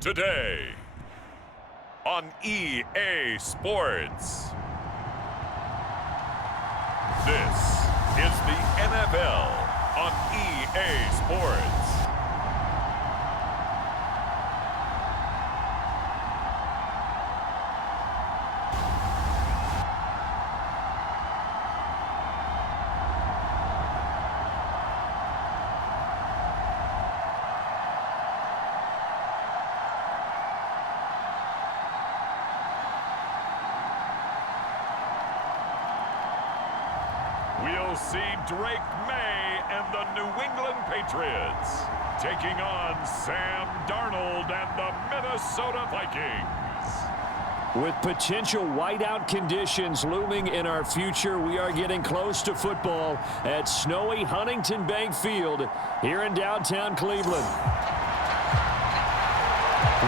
Today on EA Sports. This is the NFL on EA Sports. We'll see Drake May and the New England Patriots taking on Sam Darnold and the Minnesota Vikings. With potential whiteout conditions looming in our future, we are getting close to football at snowy Huntington Bank Field here in downtown Cleveland.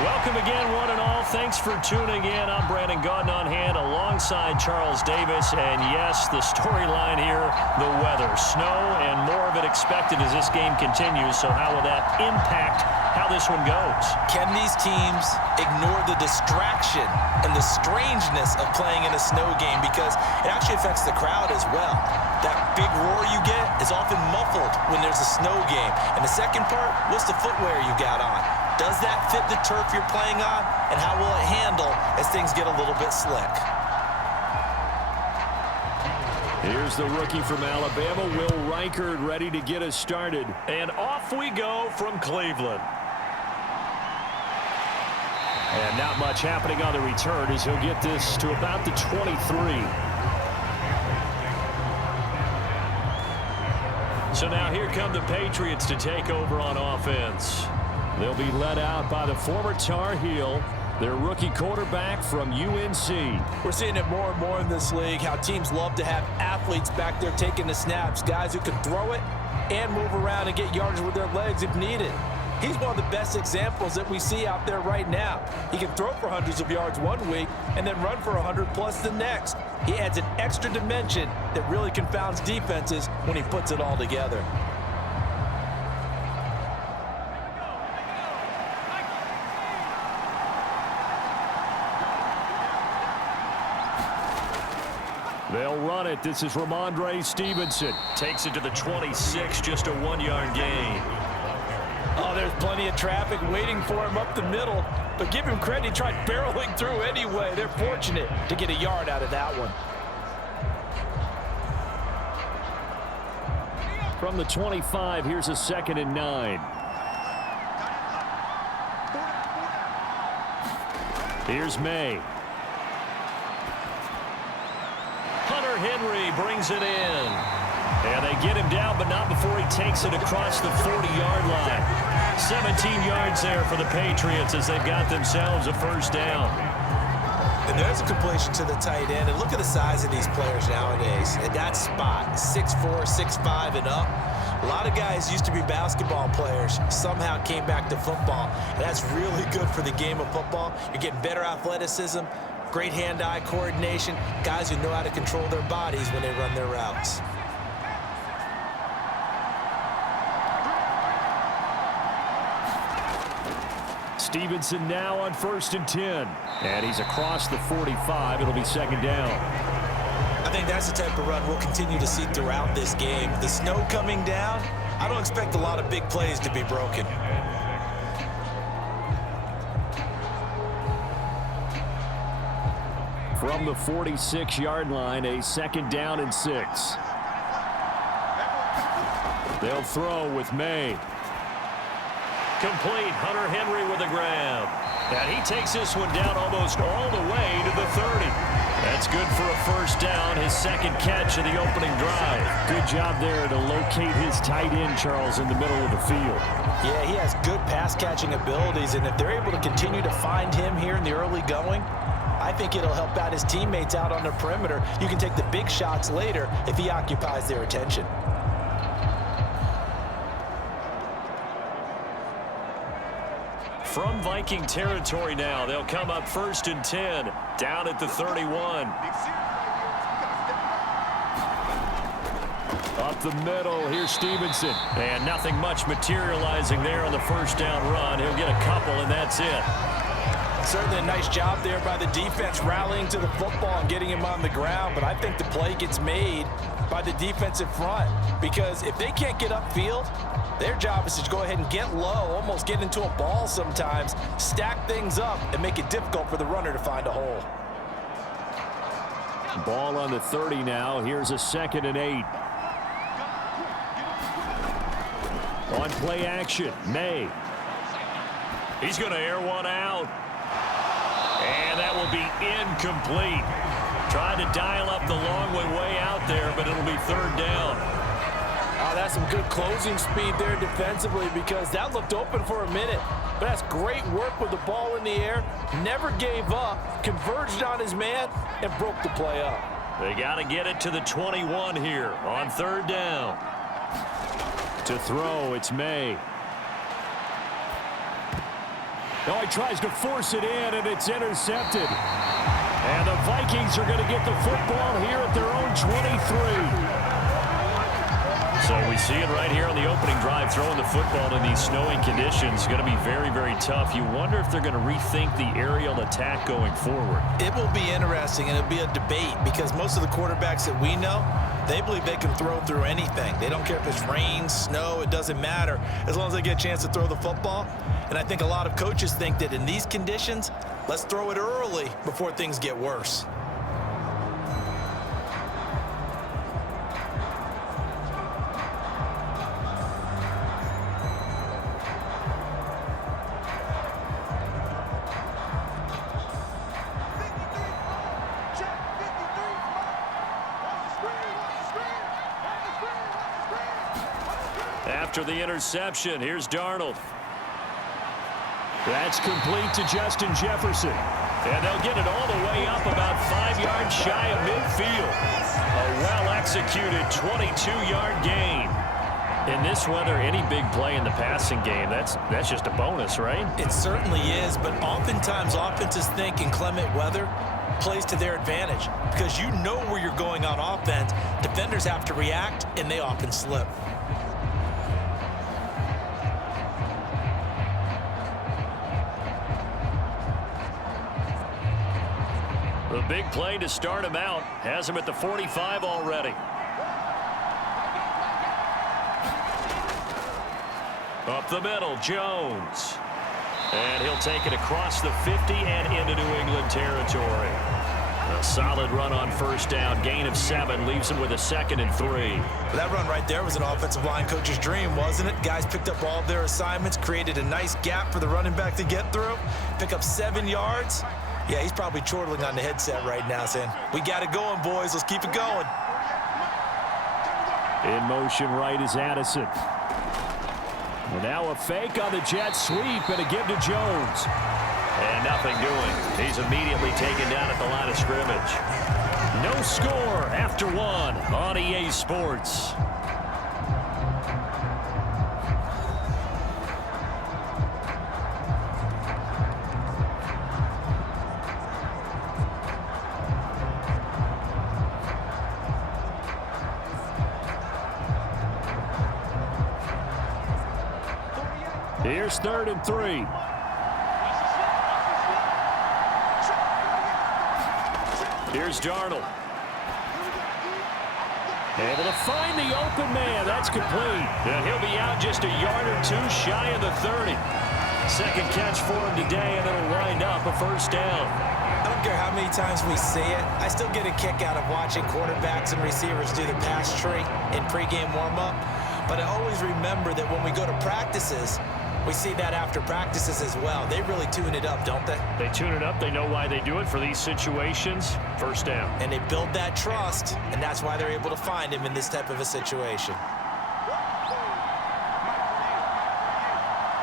Welcome again, one and all. Thanks for tuning in. I'm Brandon Gaudin on hand alongside Charles Davis. And yes, the storyline here, the weather. Snow and more of it expected as this game continues. So how will that impact how this one goes? Can these teams ignore the distraction and the strangeness of playing in a snow game? Because it actually affects the crowd as well. That big roar you get is often muffled when there's a snow game. And the second part, what's the footwear you got on? Does that fit the turf you're playing on? And how will it handle as things get a little bit slick? Here's the rookie from Alabama, Will Reichard, ready to get us started. And off we go from Cleveland. And not much happening on the return as he'll get this to about the 23. So now here come the Patriots to take over on offense. They'll be led out by the former Tar Heel, their rookie quarterback from UNC. We're seeing it more and more in this league, how teams love to have athletes back there taking the snaps, guys who can throw it and move around and get yardage with their legs if needed. He's one of the best examples that we see out there right now. He can throw for hundreds of yards one week and then run for 100+ the next. He adds an extra dimension that really confounds defenses when he puts it all together. They'll run it. This is Ramondre Stevenson. Takes it to the 26, just a 1-yard gain. Oh, there's plenty of traffic waiting for him up the middle. But give him credit, he tried barreling through anyway. They're fortunate to get a yard out of that one. From the 25, here's a 2nd and 9. Here's May. Henry brings it in. And they get him down, but not before he takes it across the 40-yard line. 17 yards there for the Patriots as they've got themselves a first down. And there's a completion to the tight end. And look at the size of these players nowadays. At that spot, 6'4", 6'5", and up. A lot of guys used to be basketball players, somehow came back to football. And that's really good for the game of football. You're getting better athleticism, great hand-eye coordination, guys who know how to control their bodies when they run their routes. Stevenson now on 1st and 10. And he's across the 45. It'll be 2nd down. I think that's the type of run we'll continue to see throughout this game. The snow coming down, I don't expect a lot of big plays to be broken. From the 46-yard line, a 2nd down and 6. They'll throw with May. Complete. Hunter Henry with a grab. And he takes this one down almost all the way to the 30. That's good for a first down, his 2nd catch of the opening drive. Good job there to locate his tight end, Charles, in the middle of the field. Yeah, he has good pass-catching abilities, and if they're able to continue to find him here in the early going, I think it'll help out his teammates out on the perimeter. You can take the big shots later if he occupies their attention. From Viking territory now, they'll come up 1st and 10, down at the 31. Up the middle, here's Stevenson. And nothing much materializing there on the first down run. He'll get a couple, and that's it. Certainly a nice job there by the defense rallying to the football and getting him on the ground, but I think the play gets made by the defensive front because if they can't get upfield, their job is to go ahead and get low, almost get into a ball sometimes, stack things up, and make it difficult for the runner to find a hole. Ball on the 30 now. Here's a 2nd and 8. On play action, May. He's going to air one out. And that will be incomplete. Trying to dial up the long way out there, but it'll be 3rd down. Oh, that's some good closing speed there defensively because that looked open for a minute. But that's great work with the ball in the air. Never gave up, converged on his man, and broke the play up. They got to get it to the 21 here on 3rd down. To throw, it's May. Now he tries to force it in, and it's intercepted. And the Vikings are going to get the football here at their own 23. So we see it right here on the opening drive, throwing the football in these snowing conditions. Going to be very, very tough. You wonder if they're going to rethink the aerial attack going forward. It will be interesting, and it'll be a debate because most of the quarterbacks that we know, they believe they can throw through anything. They don't care if it's rain, snow, it doesn't matter as long as they get a chance to throw the football. And I think a lot of coaches think that in these conditions, let's throw it early before things get worse. After the interception, here's Darnold. That's complete to Justin Jefferson. And they'll get it all the way up about 5 yards shy of midfield. A well-executed 22-yard gain. In this weather, any big play in the passing game, that's just a bonus, right? It certainly is, but oftentimes offenses think inclement weather plays to their advantage because you know where you're going on offense. Defenders have to react, and they often slip. The big play to start him out. Has him at the 45 already. Up the middle, Jones. And he'll take it across the 50 and into New England territory. A solid run on first down. Gain of 7 leaves him with a 2nd and 3. That run right there was an offensive line coach's dream, wasn't it? Guys picked up all of their assignments, created a nice gap for the running back to get through, pick up 7 yards. Yeah, he's probably chortling on the headset right now saying, we got it going, boys. Let's keep it going. In motion right is Addison. And now a fake on the jet sweep and a give to Jones. And nothing doing. He's immediately taken down at the line of scrimmage. No score after 1 on EA Sports. Here's 3rd and 3. Here's Darnold. Able to find the open man. That's complete. And he'll be out just a yard or 2 shy of the 30. Second catch for him today, and it'll wind up a first down. I don't care how many times we see it. I still get a kick out of watching quarterbacks and receivers do the pass tree in pregame warm-up. But I always remember that when we go to practices, we see that after practices as well. They really tune it up, don't they? They tune it up. They know why they do it for these situations. First down. And they build that trust, and that's why they're able to find him in this type of a situation.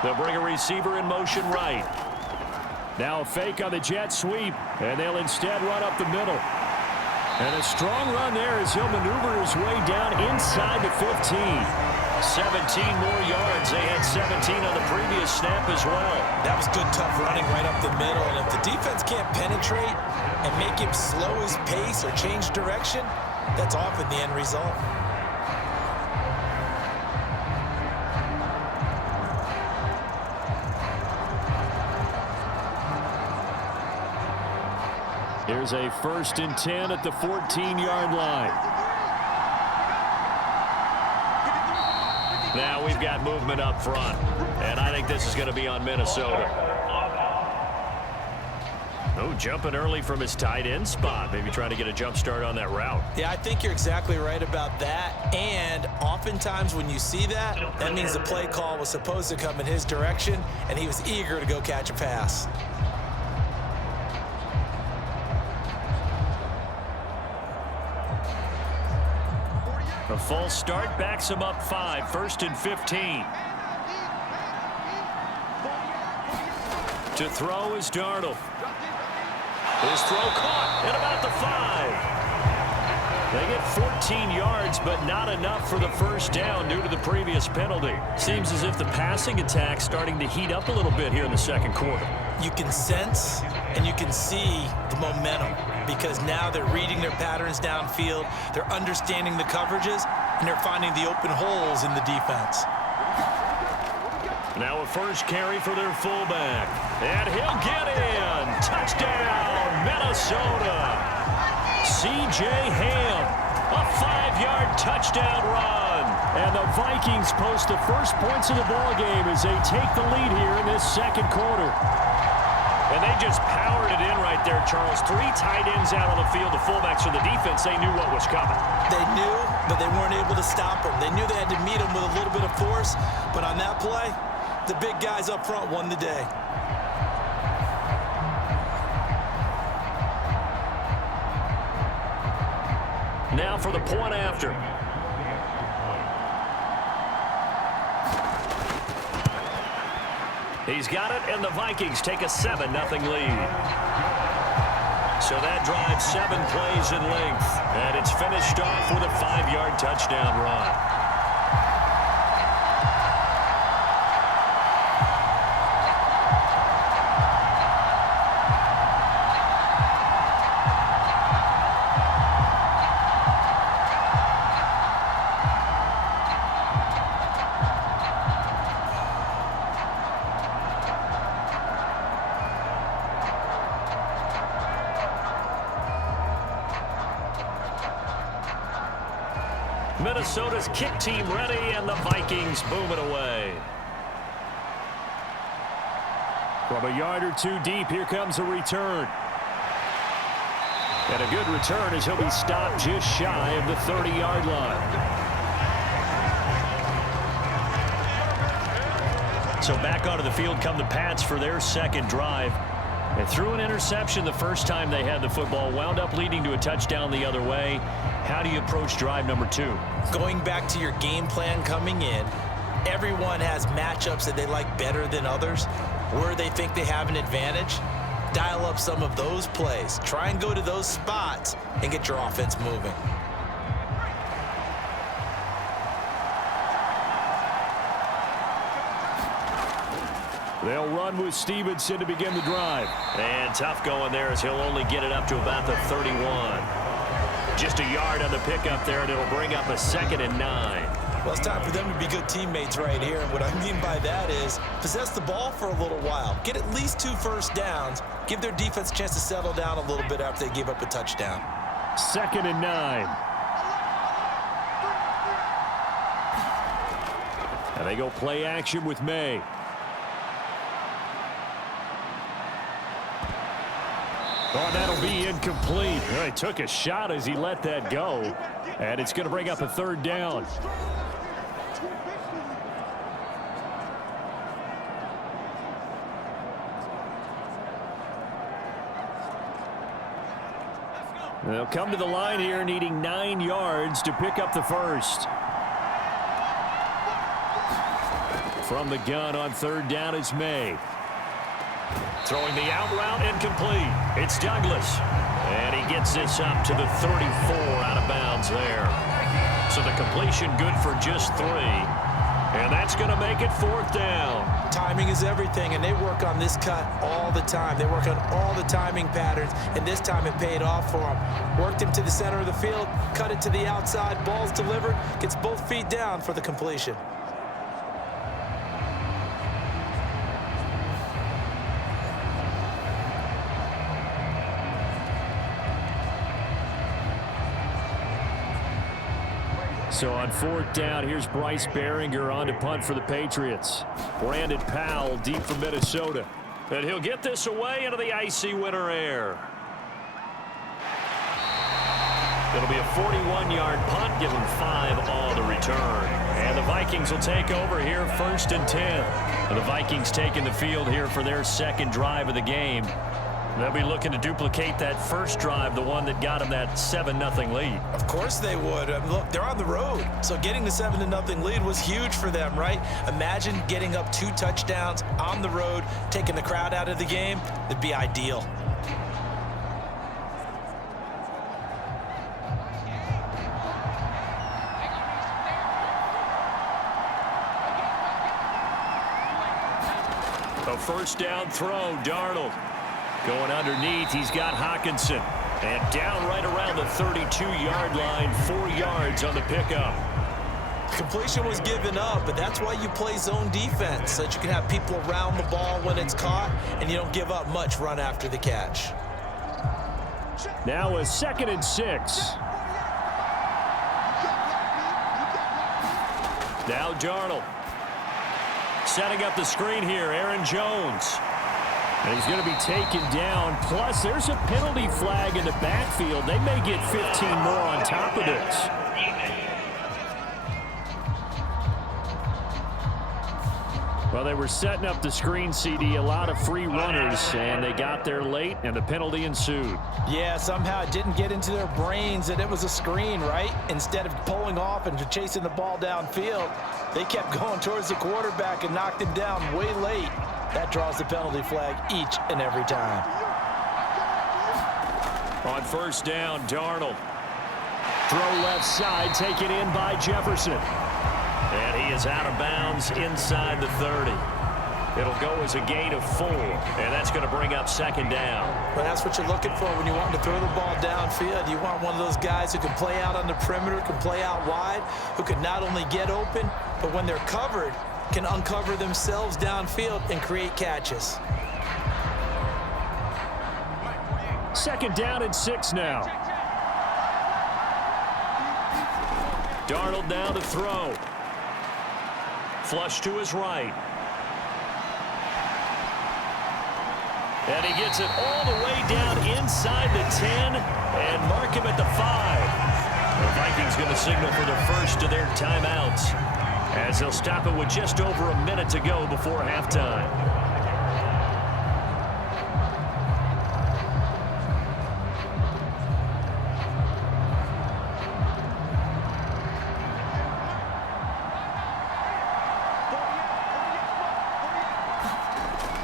They'll bring a receiver in motion right. Now a fake on the jet sweep, and they'll instead run up the middle. And a strong run there as he'll maneuver his way down inside the 15. 17 more yards. They had 17 on the previous snap as well. That was good, tough running right up the middle. And if the defense can't penetrate and make him slow his pace or change direction, that's often the end result. Here's a 1st and 10 at the 14-yard line. Now we've got movement up front, and I think this is going to be on Minnesota. Oh, jumping early from his tight end spot. Maybe trying to get a jump start on that route. Yeah, I think you're exactly right about that. And oftentimes when you see that, that means the play call was supposed to come in his direction, and he was eager to go catch a pass. A false start backs him up 5, 1st and 15. To throw is Darnold. His throw caught at about the 5. They get 14 yards, but not enough for the 1st down due to the previous penalty. Seems as if the passing attack's starting to heat up a little bit here in the 2nd quarter. You can sense and you can see the momentum because now they're reading their patterns downfield, they're understanding the coverages, and they're finding the open holes in the defense. Now a 1st carry for their fullback. And he'll get in. Touchdown, Minnesota. C.J. Ham, a 5-yard touchdown run. And the Vikings post the first points of the ballgame as they take the lead here in this 2nd quarter. And they just powered it in right there, Charles. 3 tight ends out on the field. The fullbacks for the defense, they knew what was coming. They knew, but they weren't able to stop them. They knew they had to meet them with a little bit of force, but on that play, the big guys up front won the day. Now for the point after. He's got it, and the Vikings take a 7-0 lead. So that drives 7 plays in length, and it's finished off with a 5-yard touchdown run. Minnesota's kick team ready, and the Vikings boom it away. From a yard or 2 deep, here comes a return. And a good return as he'll be stopped just shy of the 30-yard line. So back onto the field come the Pats for their 2nd drive. They threw an interception the first time they had the football, wound up leading to a touchdown the other way. How do you approach drive number 2? Going back to your game plan coming in, everyone has matchups that they like better than others, where they think they have an advantage. Dial up some of those plays. Try and go to those spots and get your offense moving. They'll run with Stevenson to begin the drive. And tough going there as he'll only get it up to about the 31. Just a yard on the pickup there, and it'll bring up a 2nd and 9. Well, it's time for them to be good teammates right here. And what I mean by that is possess the ball for a little while. Get at least 2 first downs. Give their defense a chance to settle down a little bit after they give up a touchdown. 2nd and 9. And they go play action with May. Oh, that'll be incomplete. He took a shot as he let that go. And it's going to bring up a 3rd down. They'll come to the line here needing 9 yards to pick up the 1st. From the gun on 3rd down is May. Throwing the out route incomplete. It's Douglas. And he gets this up to the 34 out of bounds there. So the completion good for just 3. And that's going to make it 4th down. Timing is everything, and they work on this cut all the time. They work on all the timing patterns, and this time it paid off for them. Worked him to the center of the field, cut it to the outside, ball's delivered, gets both feet down for the completion. So on 4th down, here's Bryce Behringer on to punt for the Patriots. Brandon Powell deep for Minnesota. And he'll get this away into the icy winter air. It'll be a 41-yard punt, give them 5 on the return. And the Vikings will take over here 1st and 10. And the Vikings taking the field here for their second drive of the game. They'll be looking to duplicate that first drive, the one that got them that 7-0 lead. Of course they would. Look, they're on the road. So getting the 7-0 lead was huge for them, right? Imagine getting up 2 touchdowns on the road, taking the crowd out of the game. It'd be ideal. A first down throw, Darnold. Going underneath, he's got Hockenson. And down right around the 32-yard line, 4 yards on the pickup. Completion was given up, but that's why you play zone defense, so that you can have people around the ball when it's caught, and you don't give up much run after the catch. Now a 2nd and 6. Now Darnold. Setting up the screen here, Aaron Jones. And he's going to be taken down. Plus, there's a penalty flag in the backfield. They may get 15 more on top of this. Well, they were setting up the screen, CD, a lot of free runners, and they got there late, and the penalty ensued. Yeah, somehow it didn't get into their brains that it was a screen, right? Instead of pulling off and chasing the ball downfield, they kept going towards the quarterback and knocked him down way late. That draws the penalty flag each and every time. On 1st down, Darnold. Throw left side, taken in by Jefferson. And he is out of bounds inside the 30. It'll go as a gain of 4, and that's going to bring up 2nd down. Well, that's what you're looking for when you want to throw the ball downfield. You want one of those guys who can play out on the perimeter, can play out wide, who can not only get open, but when they're covered, can uncover themselves downfield and create catches. 2nd down and 6 now. Darnold now to throw. Flush to his right. And he gets it all the way down inside the 10 and mark him at the 5. The Vikings going to signal for the first of their timeouts, as they'll stop it with just over a minute to go before halftime.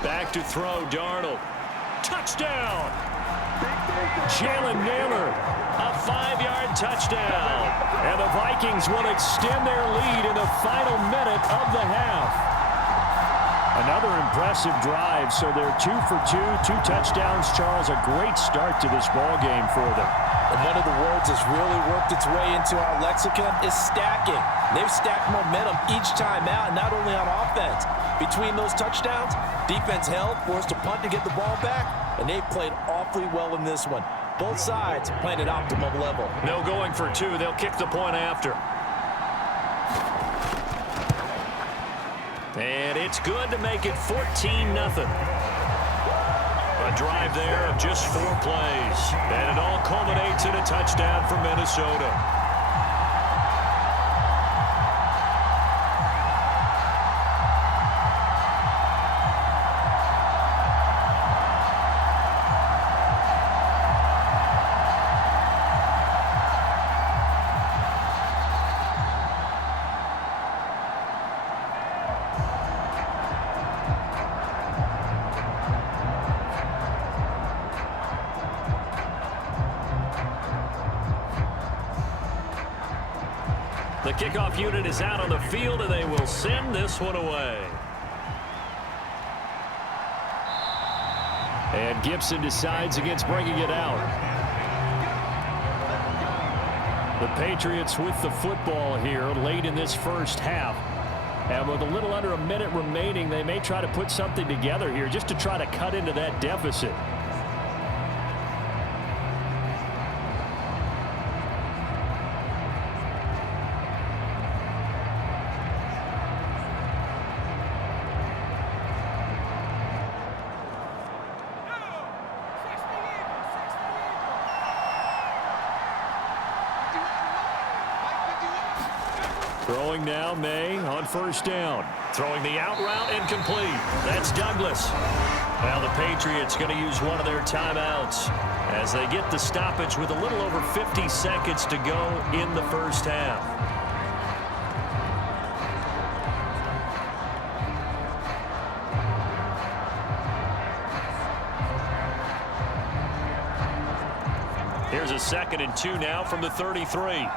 Back to throw, Darnold. Touchdown! Jalen Naylor, a 5-yard touchdown. And the Vikings will extend their lead in the final minute of the half. Another impressive drive, so they're 2 for 2, 2 touchdowns. Charles, a great start to this ball game for them. And one of the words that's really worked its way into our lexicon is stacking. They've stacked momentum each time out, not only on offense. Between those touchdowns, defense held, forced to punt to get the ball back, and they played awfully well in this one. Both sides playing at optimum level. No going for 2. They'll kick the point after. And it's good to make it 14-0. A drive there of just 4 plays. And it all culminates in a touchdown for Minnesota. The kickoff unit is out on the field, and they will send this one away. And Gibson decides against bringing it out. The Patriots with the football here late in this first half. And with a little under a minute remaining, they may try to put something together here just to try to cut into that deficit. Throwing now, May on first down. Throwing the out route incomplete. That's Douglas. Now the Patriots going to use one of their timeouts as they get the stoppage with a little over 50 seconds to go in the first half. Here's a 2nd and 2 now from the 33.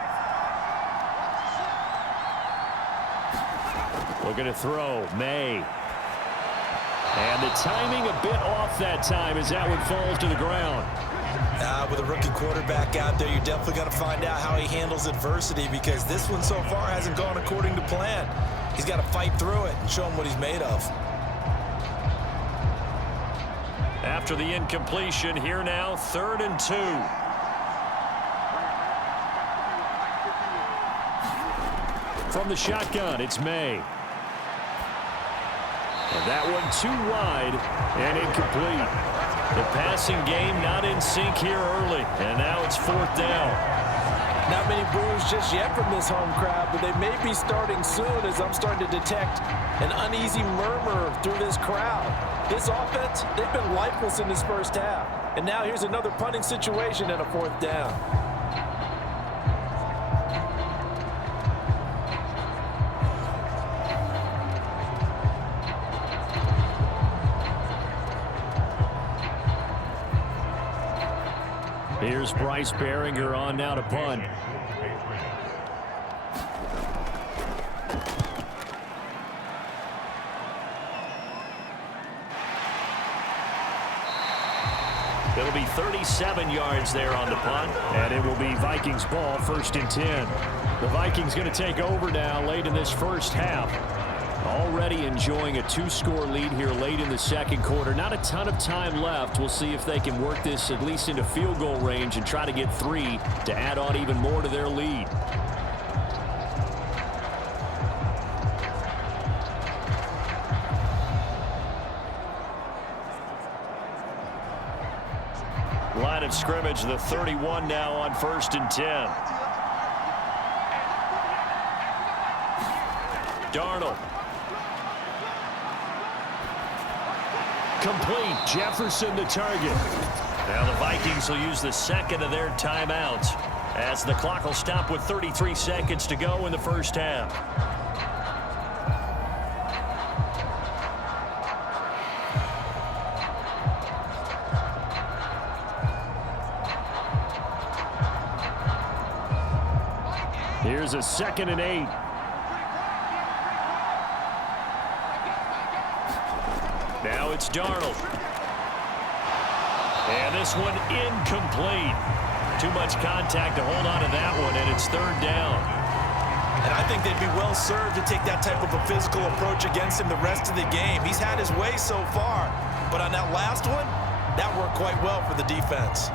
Looking to throw, May. And the timing a bit off that time as that one falls to the ground. With a rookie quarterback out there, you're definitely going to find out how he handles adversity, because this one so far hasn't gone according to plan. He's got to fight through it and show him what he's made of. After the incompletion, here now, 3rd and 2. From the shotgun, it's May. And that one too wide and incomplete. The passing game not in sync here early, and now it's 4th down. Not many boos just yet from this home crowd, but they may be starting soon, as I'm starting to detect an uneasy murmur through this crowd. This offense, they've been lifeless in this first half. And now here's another punting situation and a 4th down. Here's Bryce Behringer on now to punt. It'll be 37 yards there on the punt, and it will be Vikings ball, 1st and 10. The Vikings going to take over now late in this first half. Already enjoying a 2-score lead here late in the 2nd quarter. Not a ton of time left. We'll see if they can work this at least into field goal range and try to get 3 to add on even more to their lead. Line of scrimmage, the 31 now on 1st and 10. Darnold. Complete. Jefferson the target. Now the Vikings will use the 2nd of their timeouts as the clock will stop with 33 seconds to go in the first half. Here's a 2nd and 8. Now it's Darnold. And this one incomplete. Too much contact to hold on to that one, and it's 3rd down. And I think they'd be well served to take that type of a physical approach against him the rest of the game. He's had his way so far, but on that last one, that worked quite well for the defense.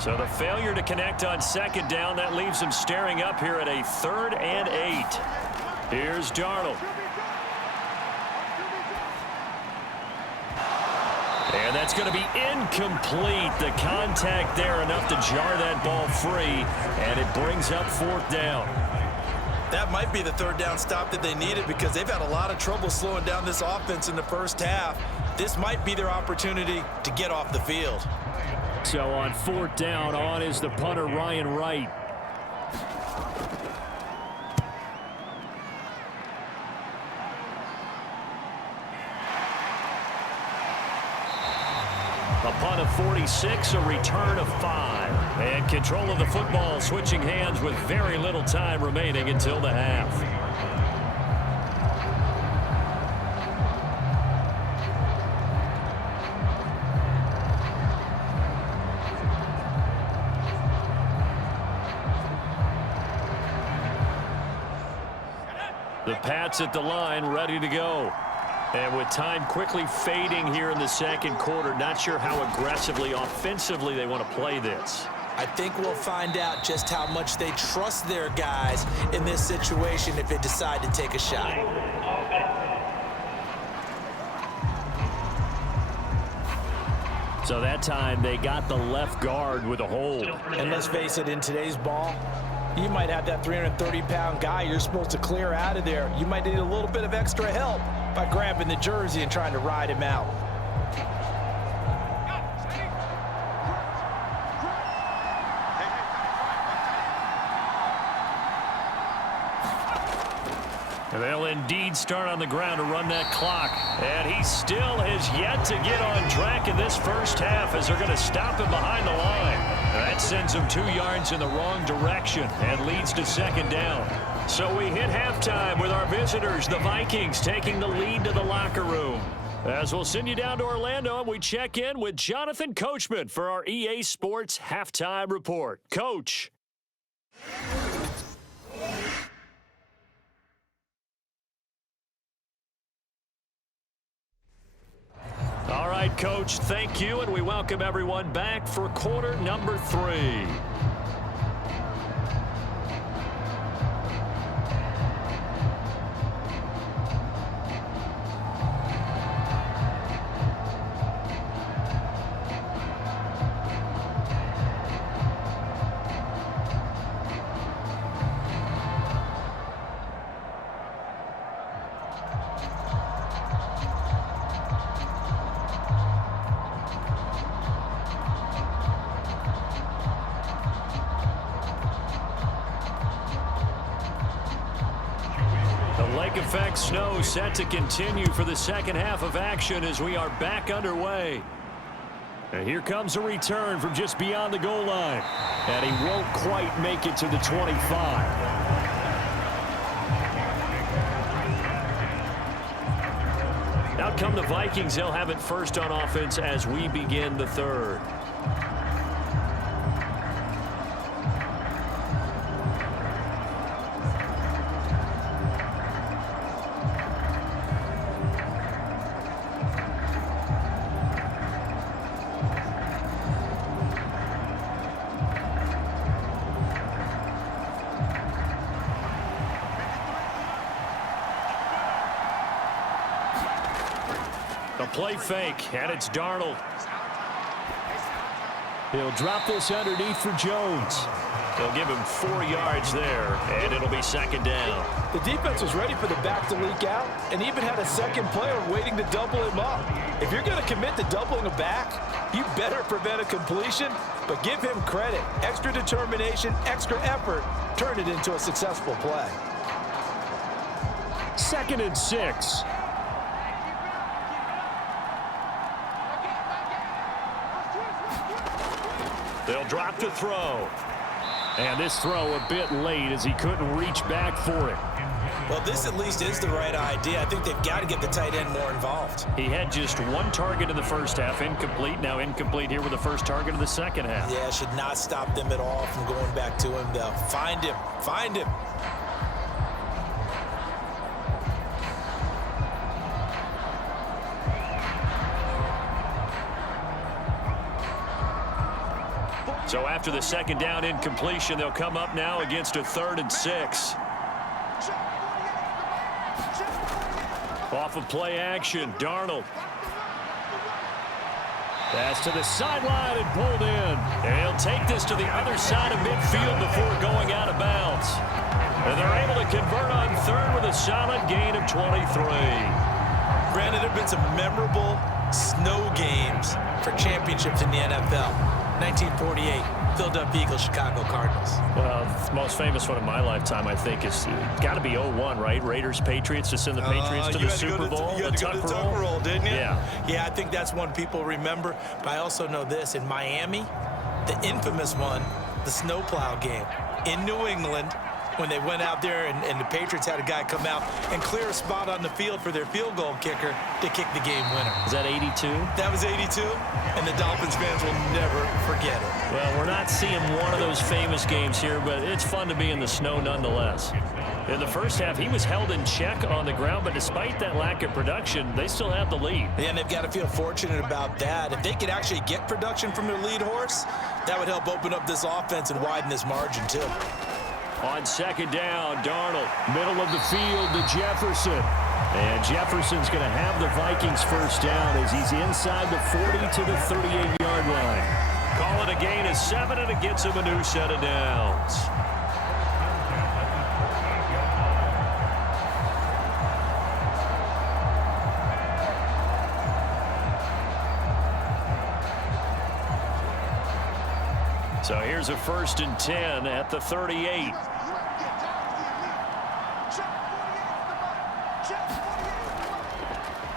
So the failure to connect on 2nd down, that leaves him staring up here at a 3rd and 8. Here's Darnold. And that's going to be incomplete. The contact there enough to jar that ball free, and it brings up 4th down. That might be the 3rd down stop that they needed, because they've had a lot of trouble slowing down this offense in the first half. This might be their opportunity to get off the field. So on 4th down, on is the punter, Ryan Wright. A punt of 46, a return of 5. And control of the football switching hands with very little time remaining until the half. The Pats at the line, ready to go. And with time quickly fading here in the 2nd quarter, not sure how aggressively, offensively they want to play this. I think we'll find out just how much they trust their guys in this situation if they decide to take a shot. So that time they got the left guard with a hold. And let's face it, in today's ball, you might have that 330-pound guy you're supposed to clear out of there. You might need a little bit of extra help by grabbing the jersey and trying to ride him out. They'll indeed start on the ground to run that clock. And he still has yet to get on track in this first half as they're going to stop him behind the line. That sends him 2 yards in the wrong direction and leads to second down. So we hit halftime with our visitors, the Vikings, taking the lead to the locker room. As we'll send you down to Orlando, and we check in with Jonathan Coachman for our EA Sports Halftime Report. Coach. All right, Coach, thank you, and we welcome everyone back for quarter number 3. Effect snow set to continue for the second half of action as we are back underway. And here comes a return from just beyond the goal line. And he won't quite make it to the 25. Out come the Vikings. They'll have it first on offense as we begin the third. Play fake, and it's Darnold. He'll drop this underneath for Jones. They'll give him 4 yards there, and it'll be second down. The defense was ready for the back to leak out and even had a second player waiting to double him up. If you're going to commit to doubling a back, you better prevent a completion, but give him credit. Extra determination, extra effort, turn it into a successful play. 2nd and 6. They'll drop the throw. And this throw a bit late as he couldn't reach back for it. Well, this at least is the right idea. I think they've got to get the tight end more involved. He had just 1 target in the first half, incomplete. Now incomplete here with the first target of the second half. Yeah, should not stop them at all from going back to him. They'll find him. Find him. So after the second down incompletion, they'll come up now against a 3rd and 6. Off of play action, Darnold. Pass to the sideline and pulled in. And he'll take this to the other side of midfield before going out of bounds. And they're able to convert on 3rd with a solid gain of 23. Brandon, there have been some memorable snow games for championships in the NFL. 1948, Philadelphia Eagles, Chicago Cardinals. Well, the most famous one of my lifetime, I think, is got to be 01, right? Raiders, Patriots, to send the Patriots to the Super Bowl. You had to go to the Tuck roll, didn't you? Yeah. Yeah, I think that's one people remember. But I also know this. In Miami, the infamous one, the snowplow game in New England, when they went out there and the Patriots had a guy come out and clear a spot on the field for their field goal kicker to kick the game winner. Is that 82? That was 82, and the Dolphins fans will never forget it. Well, we're not seeing one of those famous games here, but it's fun to be in the snow nonetheless. In the first half, he was held in check on the ground, but despite that lack of production, they still have the lead. And they've got to feel fortunate about that. If they could actually get production from their lead horse, that would help open up this offense and widen this margin, too. On second down, Darnold, middle of the field to Jefferson. And Jefferson's going to have the Vikings first down as he's inside the 40 to the 38-yard line. Call it a gain of 7, and it gets him a new set of downs. So here's a 1st and 10 at the 38.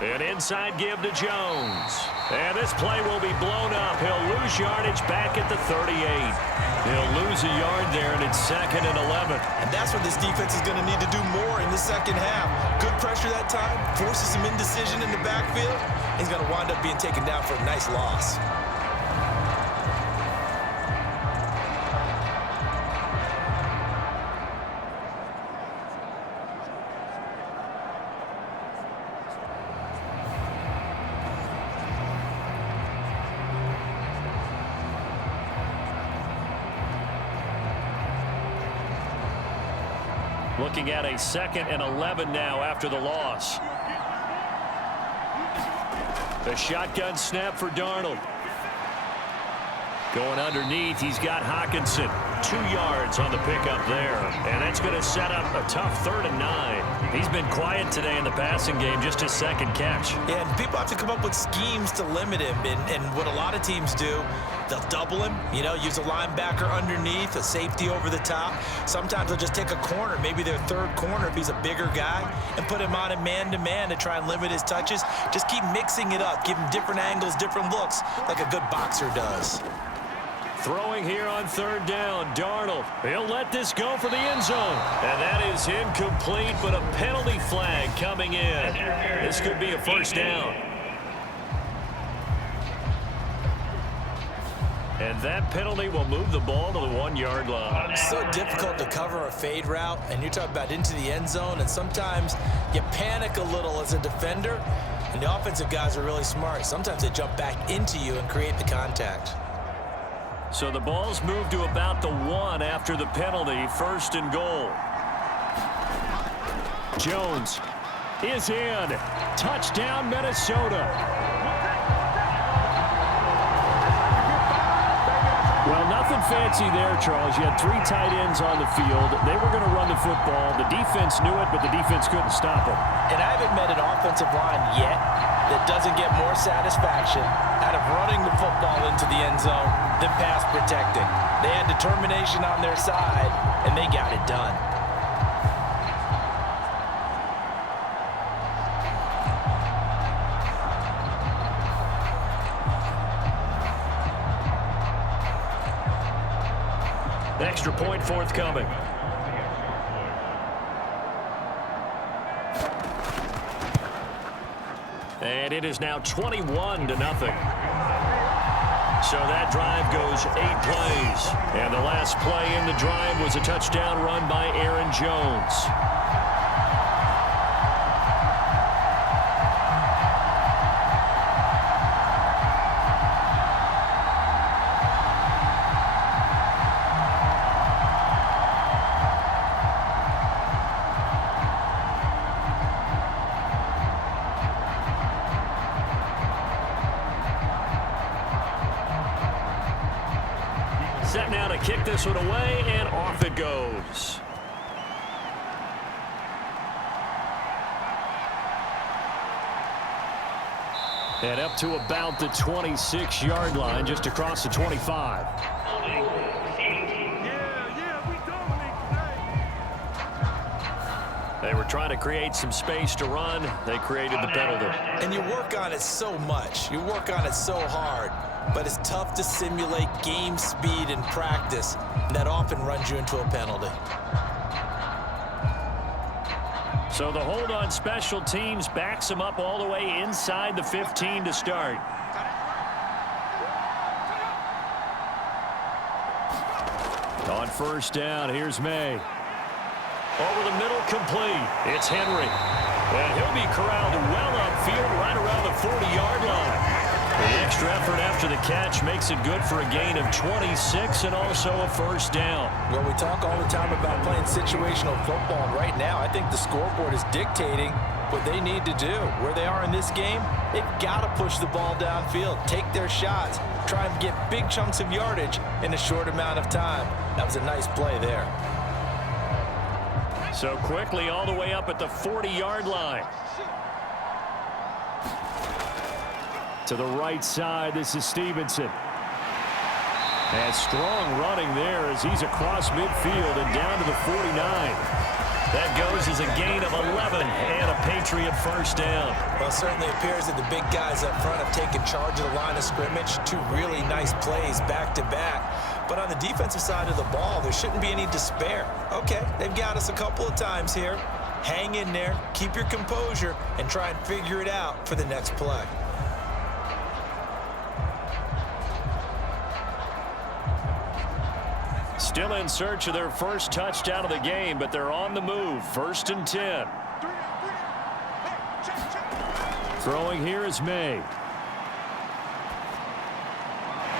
An inside give to Jones. And this play will be blown up. He'll lose yardage back at the 38. He'll lose a yard there, and it's 2nd and 11. And that's what this defense is going to need to do more in the second half. Good pressure that time, forces some indecision in the backfield. He's going to wind up being taken down for a nice loss. Looking at a 2nd and 11 now after the loss. The shotgun snap for Darnold. Going underneath, he's got Hockenson. 2 yards on the pickup there. And that's going to set up a tough 3rd and 9. He's been quiet today in the passing game, just his 2nd catch. Yeah, and people have to come up with schemes to limit him. And what a lot of teams do, they'll double him, use a linebacker underneath, a safety over the top. Sometimes they'll just take a corner, maybe their 3rd corner if he's a bigger guy, and put him on a man-to-man to try and limit his touches. Just keep mixing it up, give him different angles, different looks, like a good boxer does. Throwing here on 3rd down, Darnold. He'll let this go for the end zone. And that is incomplete, but a penalty flag coming in. This could be a 1st down. And that penalty will move the ball to the 1-yard line. It's so difficult to cover a fade route, and you're talking about into the end zone, and sometimes you panic a little as a defender, and the offensive guys are really smart. Sometimes they jump back into you and create the contact. So the ball's moved to about the 1 after the penalty, 1st and goal. Jones is in. Touchdown, Minnesota. Well, nothing fancy there, Charles. You had 3 tight ends on the field. They were going to run the football. The defense knew it, but the defense couldn't stop it. And I haven't met an offensive line yet that doesn't get more satisfaction out of running the football into the end zone than pass protecting. They had determination on their side, and they got it done. Extra point forthcoming. And it is now 21-0. So that drive goes 8 plays. And the last play in the drive was a touchdown run by Aaron Jones. Set now to kick this one away, and off it goes. And up to about the 26-yard line, just across the 25. They were trying to create some space to run. They created the penalty. And you work on it so much. You work on it so hard. But it's tough to simulate game speed in practice. And that often runs you into a penalty. So the hold on special teams backs them up all the way inside the 15 to start. On 1st down, here's May. Over the middle, complete. It's Henry. And he'll be corralled well upfield right around the 40-yard line. The extra effort after the catch makes it good for a gain of 26 and also a 1st down. Well, we talk all the time about playing situational football. Right now, I think the scoreboard is dictating what they need to do. Where they are in this game, they've got to push the ball downfield, take their shots, try and get big chunks of yardage in a short amount of time. That was a nice play there. So quickly all the way up at the 40-yard line. To the right side, this is Stevenson. And strong running there as he's across midfield and down to the 49. That goes as a gain of 11 and a Patriot first down. Well, it certainly appears that the big guys up front have taken charge of the line of scrimmage. Two really nice plays back-to-back. But on the defensive side of the ball, there shouldn't be any despair. Okay, they've got us a couple of times here. Hang in there, keep your composure, and try and figure it out for the next play. Still in search of their first touchdown of the game, but they're on the move. 1st and 10. Throwing here is May.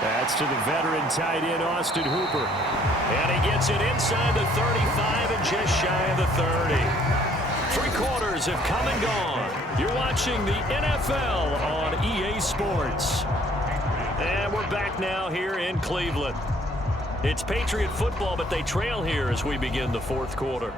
That's to the veteran tight end, Austin Hooper. And he gets it inside the 35 and just shy of the 30. 3 quarters have come and gone. You're watching the NFL on EA Sports. And we're back now here in Cleveland. It's Patriot football, but they trail here as we begin the 4th quarter.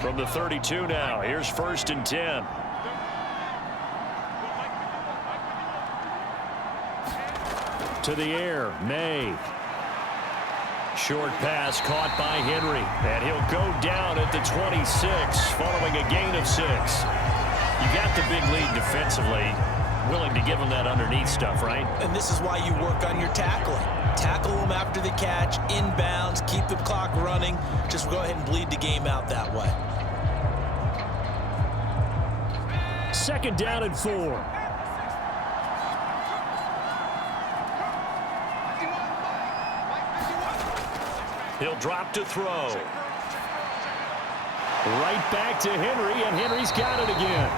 From the 32 now, here's 1st and 10. To the air, May. Short pass caught by Henry, and he'll go down at the 26 following a gain of 6. You got the big lead defensively, willing to give him that underneath stuff, right? And this is why you work on your tackling. Tackle them after the catch, inbounds, keep the clock running. Just go ahead and bleed the game out that way. 2nd down and 4. He'll drop to throw. Right back to Henry, and Henry's got it again.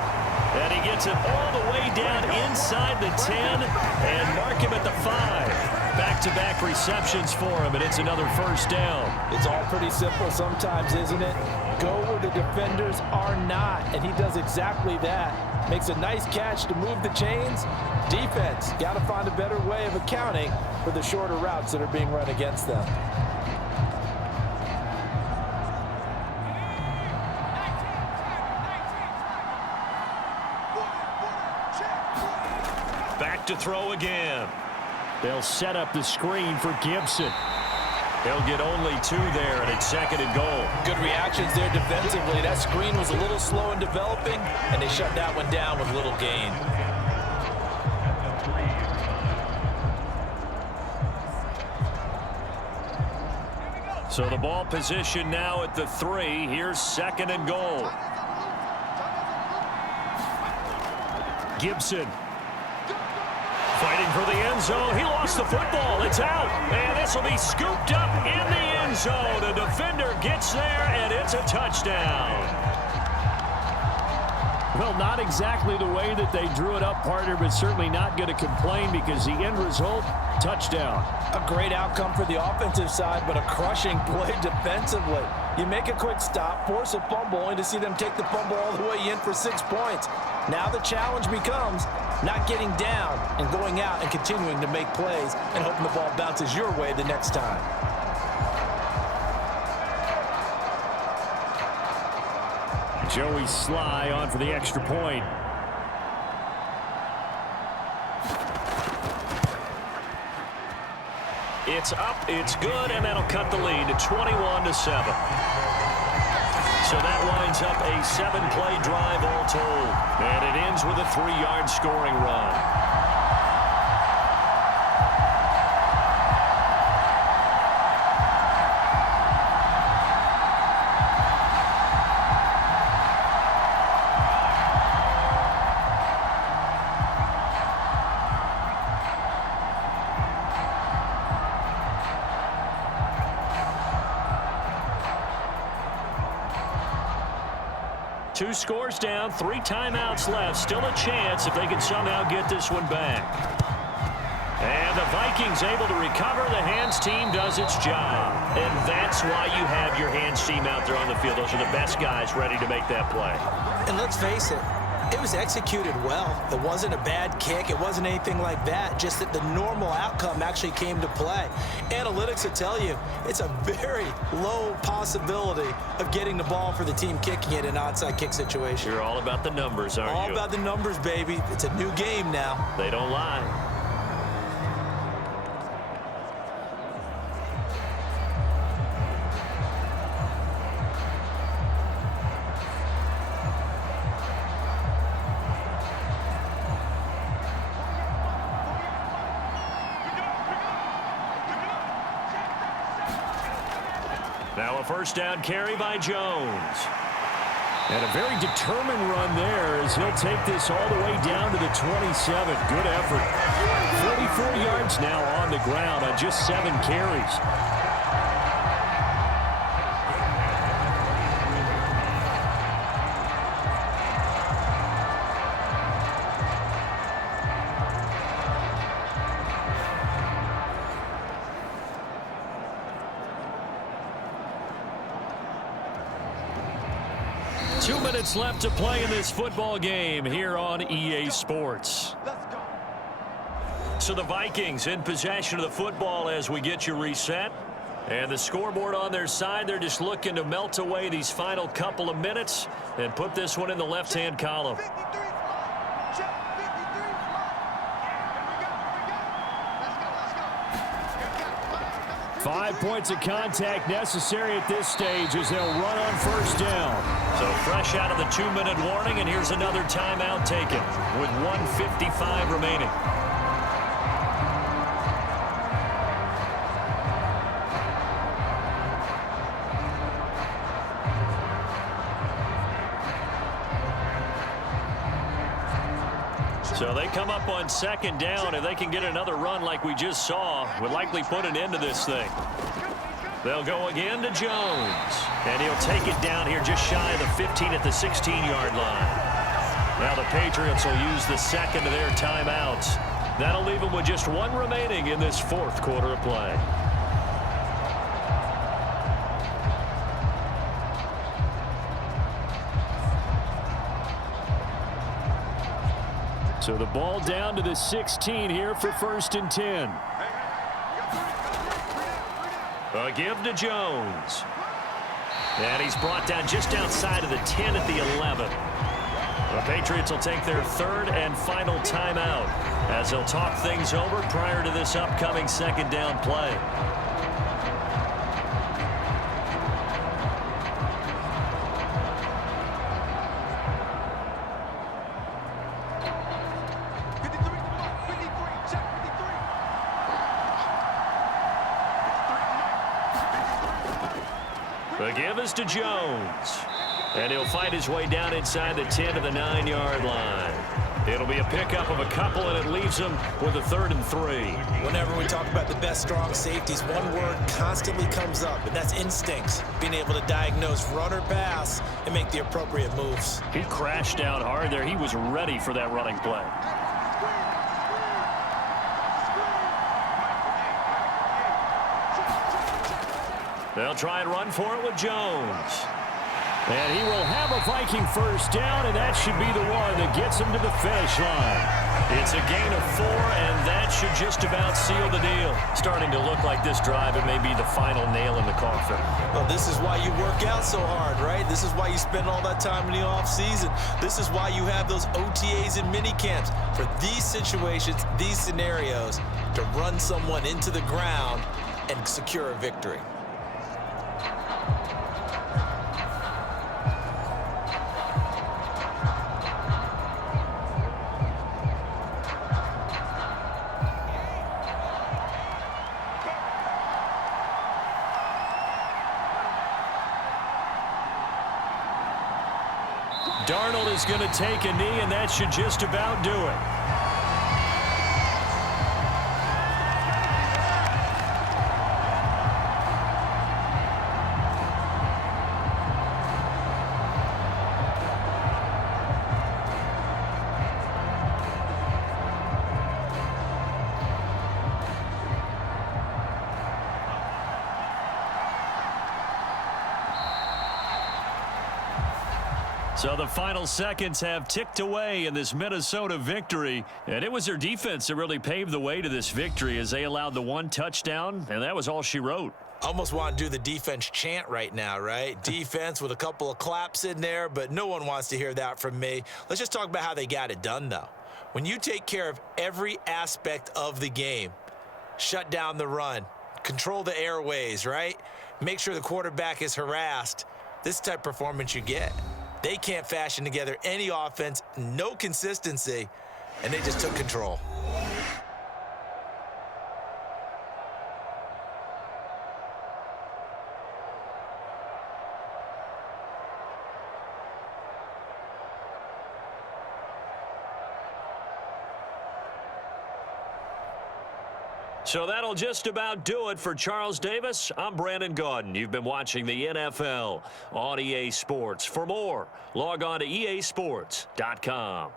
And he gets it all the way down inside the 10 and mark him at the 5. Back-to-back receptions for him, and it's another 1st down. It's all pretty simple sometimes, isn't it? Go where the defenders are not, and he does exactly that. Makes a nice catch to move the chains. Defense, got to find a better way of accounting for the shorter routes that are being run against them. To throw again. They'll set up the screen for Gibson. They'll get only 2 there, and it's 2nd and goal. Good reactions there defensively. That screen was a little slow in developing, and they shut that one down with little gain. So the ball position now at the 3. Here's 2nd and goal. Gibson. Fighting for the end zone. He lost the football. It's out. And this will be scooped up in the end zone. The defender gets there, and it's a touchdown. Well, not exactly the way that they drew it up, partner, but certainly not going to complain because the end result, touchdown. A great outcome for the offensive side, but a crushing play defensively. You make a quick stop, force a fumble, only to see them take the fumble all the way in for 6 points. Now the challenge becomes not getting down and going out and continuing to make plays and hoping the ball bounces your way the next time. Joey Sly on for the extra point. It's up, it's good, and that'll cut the lead to 21-7. So that winds up a 7-play drive all told. And it ends with a 3-yard scoring run. 2 scores down, 3 timeouts left. Still a chance if they can somehow get this one back. And the Vikings able to recover. The hands team does its job. And that's why you have your hands team out there on the field. Those are the best guys ready to make that play. And let's face it, it was executed well. It wasn't a bad kick. It wasn't anything like that. Just that the normal outcome actually came to play. Analytics will tell you it's a very low possibility of getting the ball for the team kicking it in an onside kick situation. You're all about the numbers, aren't you? All about the numbers, baby. It's a new game now. They don't lie. Now a first down carry by Jones. And a very determined run there as he'll take this all the way down to the 27. Good effort. 44 yards now on the ground on just 7 carries. Left to play in this football game here on EA Sports. So the Vikings in possession of the football as we get you reset. And the scoreboard on their side, they're just looking to melt away these final couple of minutes and put this one in the left-hand column. 5 points of contact necessary at this stage as they'll run on first down. So fresh out of the 2-minute warning, and here's another timeout taken with 1:55 remaining. So they come up on second down. If they can get another run like we just saw, would likely put an end to this thing. They'll go again to Jones. And he'll take it down here just shy of the 15 at the 16-yard line. Now the Patriots will use the second of their timeouts. That'll leave them with just 1 remaining in this 4th quarter of play. So the ball down to the 16 here for 1st and 10. A give to Jones. And he's brought down just outside of the 10 at the 11. The Patriots will take their 3rd and final timeout as they'll talk things over prior to this upcoming 2nd down play. The give is to Jones. And he'll fight his way down inside the 10 to the 9-yard line. It'll be a pickup of a couple, and it leaves him with a 3rd and 3. Whenever we talk about the best strong safeties, one word constantly comes up, and that's instincts. Being able to diagnose run or pass and make the appropriate moves. He crashed down hard there. He was ready for that running play. They'll try and run for it with Jones. And he will have a Viking first down, and that should be the one that gets him to the finish line. It's a gain of 4, and that should just about seal the deal. Starting to look like this drive, it may be the final nail in the coffin. Well, this is why you work out so hard, right? This is why you spend all that time in the offseason. This is why you have those OTAs and mini camps for these situations, these scenarios, to run someone into the ground and secure a victory. Darnold is going to take a knee, and that should just about do it. So the final seconds have ticked away in this Minnesota victory, and it was their defense that really paved the way to this victory as they allowed the one touchdown, and that was all she wrote. Almost want to do the defense chant right now, right? Defense with a couple of claps in there, but no one wants to hear that from me. Let's just talk about how they got it done, though. When you take care of every aspect of the game, shut down the run, control the airways, right? Make sure the quarterback is harassed. This type of performance you get. They can't fashion together any offense, no consistency, and they just took control. So that'll just about do it for Charles Davis. I'm Brandon Gaudin. You've been watching the NFL on EA Sports. For more, log on to easports.com.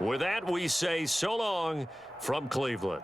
With that, we say so long from Cleveland.